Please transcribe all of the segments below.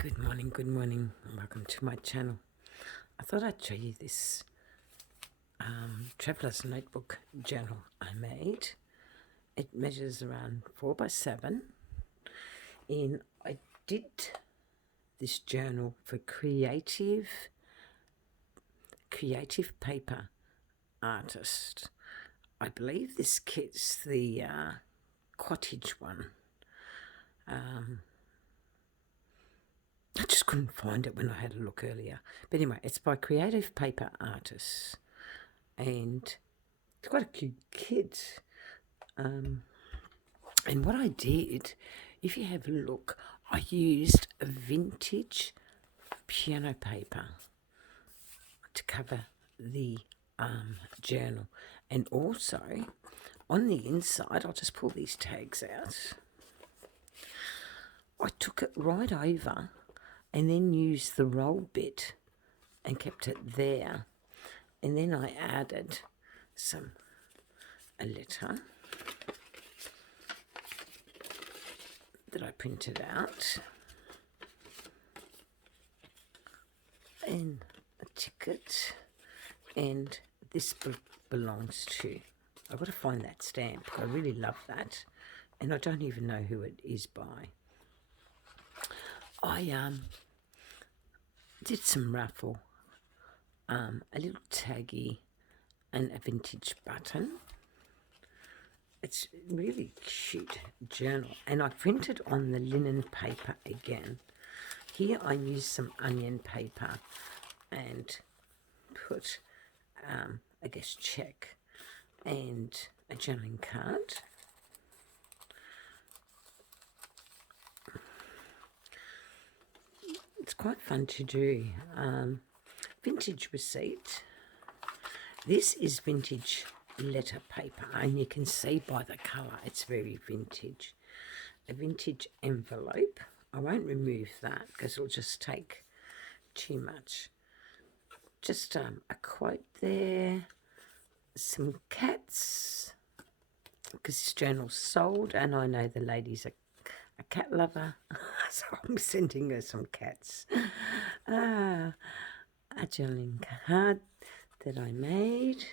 Good morning, and welcome to my channel. I thought I'd show you this traveller's notebook journal I made. It measures around 4 by 7, and I did this journal for creative paper artist. I believe this kit's the cottage one. I just couldn't find it when I had a look earlier. But anyway, it's by Creative Paper Artists. And it's quite a cute kit. And what I did, if you have a look, I used a vintage piano paper to cover the journal. And also, on the inside, I'll just pull these tags out. I took it right over and then used the roll bit and kept it there. And then I added a letter that I printed out and a ticket, and this belongs to, I've got to find that stamp. I really love that, and I don't even know who it is by. I did some raffle, a little taggy and a vintage button. It's really cute journal, and I printed on the linen paper again. Here I used some onion paper and put, I guess, check and a journaling card. It's quite fun to do. Vintage receipt. This is vintage letter paper, and you can see by the colour it's very vintage. A vintage envelope. I won't remove that because it'll just take too much. Just a quote there. Some cats, because this journal's sold, and I know the lady's a cat lover, so I'm sending her some cats. A journaling card that I made.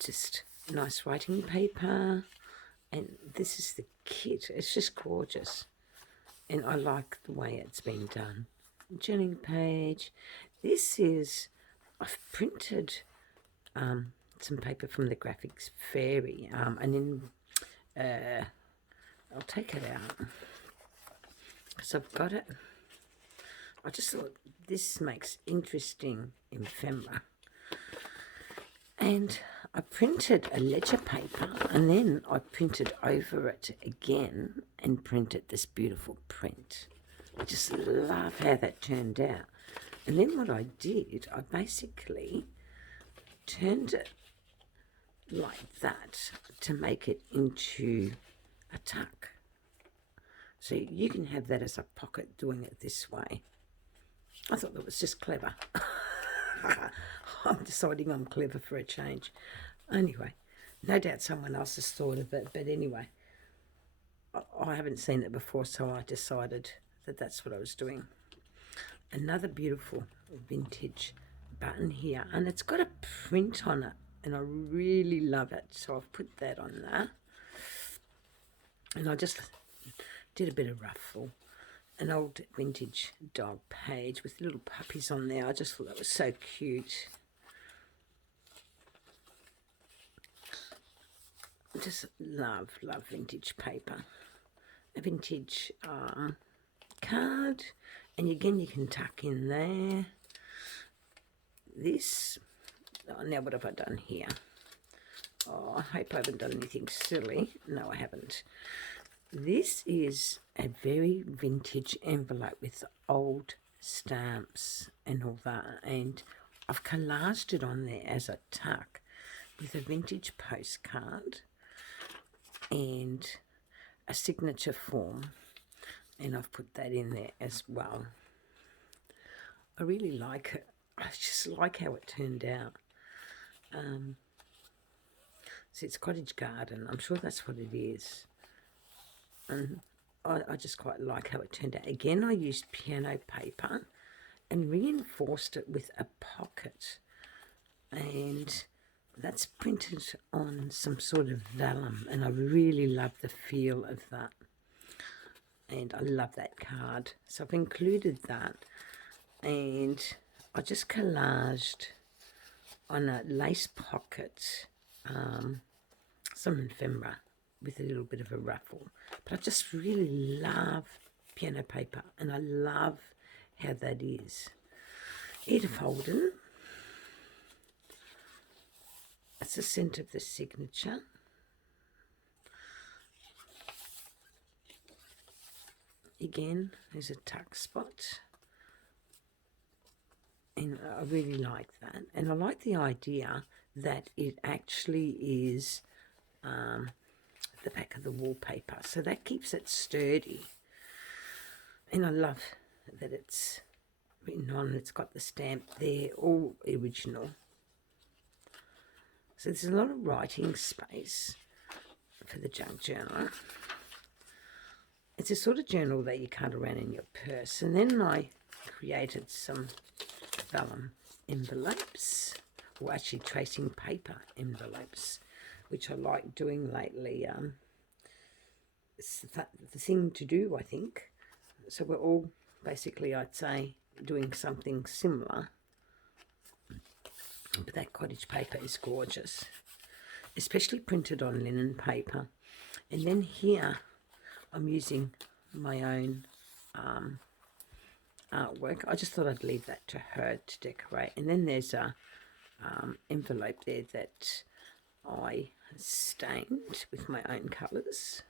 Just nice writing paper, and this is the kit. It's just gorgeous, and I like the way it's been done. Journaling page. This is, I've printed some paper from the Graphics Fairy, and then I'll take it out because I've got it. I just thought this makes interesting ephemera. And I printed a ledger paper, and then I printed over it again and printed this beautiful print. I just love how that turned out. And then what I did, I basically turned it like that to make it into a tuck. So you can have that as a pocket doing it this way. I thought that was just clever. I'm deciding I'm clever for a change. Anyway, no doubt someone else has thought of it, but anyway, I haven't seen it before, so I decided that that's what I was doing. Another beautiful vintage button here, and it's got a print on it, and I really love it, so I've put that on there. And I just did a bit of ruffle. An old vintage dog page with little puppies on there. I just thought that was so cute. I just love vintage paper. A vintage card, and again you can tuck in there. This, now what have I done here? Oh, I hope I haven't done anything silly. No, I haven't. This is a very vintage envelope with old stamps and all that, and I've collaged it on there as a tuck with a vintage postcard and a signature form, and I've put that in there as well. I really like it. I just like how it turned out. See, it's cottage garden. I'm sure that's what it is. And I just quite like how it turned out. Again, I used piano paper and reinforced it with a pocket. And that's printed on some sort of vellum. And I really love the feel of that. And I love that card. So I've included that. And I just collaged on a lace pocket some ephemera with a little bit of a ruffle. But I just really love piano paper, and I love how that is. Edith Holden. That's the centre of the signature. Again, there's a tuck spot. And I really like that. And I like the idea that it actually is the back of the wallpaper. So that keeps it sturdy. And I love that it's written on. It's got the stamp there, all original. So there's a lot of writing space for the junk journal. It's a sort of journal that you cart around in your purse. And then I created some vellum envelopes, or actually tracing paper envelopes, which I like doing lately. It's the thing to do, I think. So we're all basically, I'd say, doing something similar. But that cottage paper is gorgeous, especially printed on linen paper. And then here I'm using my own artwork. I just thought I'd leave that to her to decorate. And then there's a envelope there that I stained with my own colours,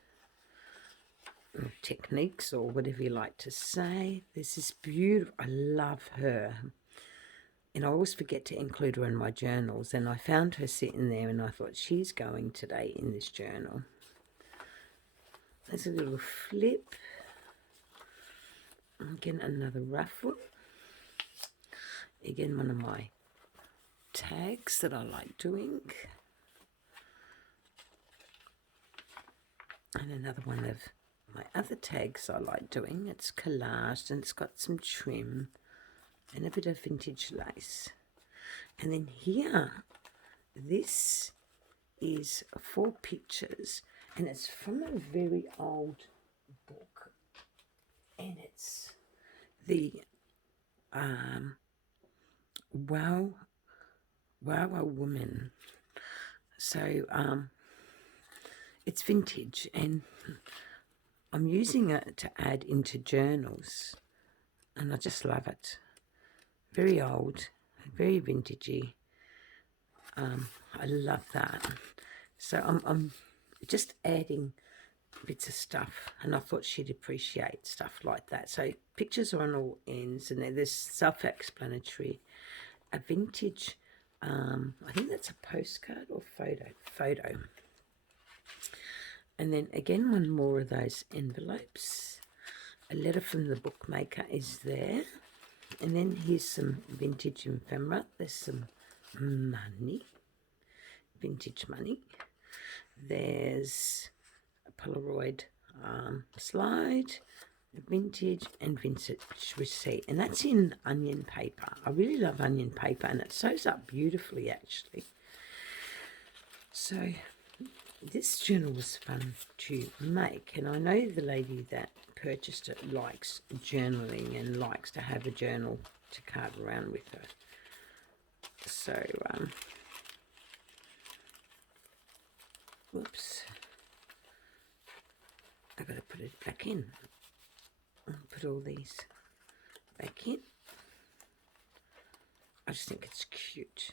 techniques, or whatever you like to say. This is beautiful. I love her. And I always forget to include her in my journals. And I found her sitting there and I thought, she's going today in this journal. There's a little flip. Again, another ruffle. Again, one of my tags that I like doing. And another one of my other tags I like doing. It's collaged and it's got some trim and a bit of vintage lace. And then here, this is 4 pictures, and it's from a very old book, and it's the Wow Woman. So it's vintage, and I'm using it to add into journals, and I just love it. Very old, very vintagey. I love that. So I'm just adding bits of stuff, and I thought she'd appreciate stuff like that. So pictures are on all ends, and there's self-explanatory. A vintage, I think that's a postcard or photo. And then again, one more of those envelopes. A letter from the bookmaker is there. And then here's some vintage ephemera. There's some money, vintage money. There's a Polaroid slide, vintage and vintage receipt. And that's in onion paper. I really love onion paper, and it sews up beautifully, actually. So this journal was fun to make, and I know the lady that purchased it likes journaling and likes to have a journal to cart around with her. So, whoops, I've got to put it back in. I'll put all these back in. I just think it's cute.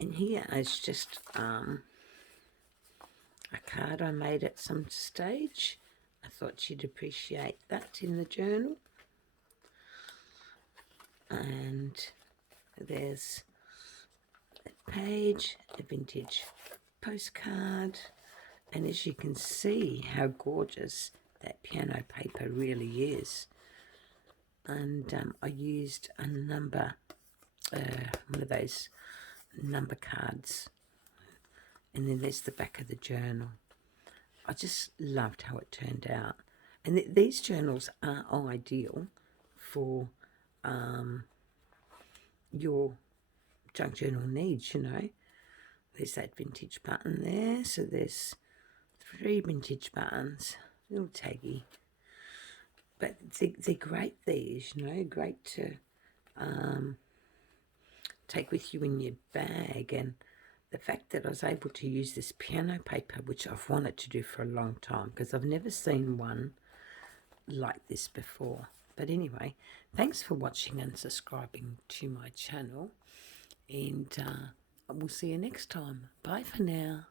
And here is just a card I made at some stage. I thought she'd appreciate that in the journal. And there's a page, a vintage postcard. And as you can see how gorgeous that piano paper really is. And I used a number, one of those number cards, and then there's the back of the journal. I just loved how it turned out. And these journals are ideal for your junk journal needs, you know. There's that vintage button there. So there's 3 vintage buttons, a little taggy. But they're great, these, you know, great to take with you in your bag. And the fact that I was able to use this piano paper, which I've wanted to do for a long time, because I've never seen one like this before. But anyway, thanks for watching and subscribing to my channel, and we'll see you next time. Bye for now.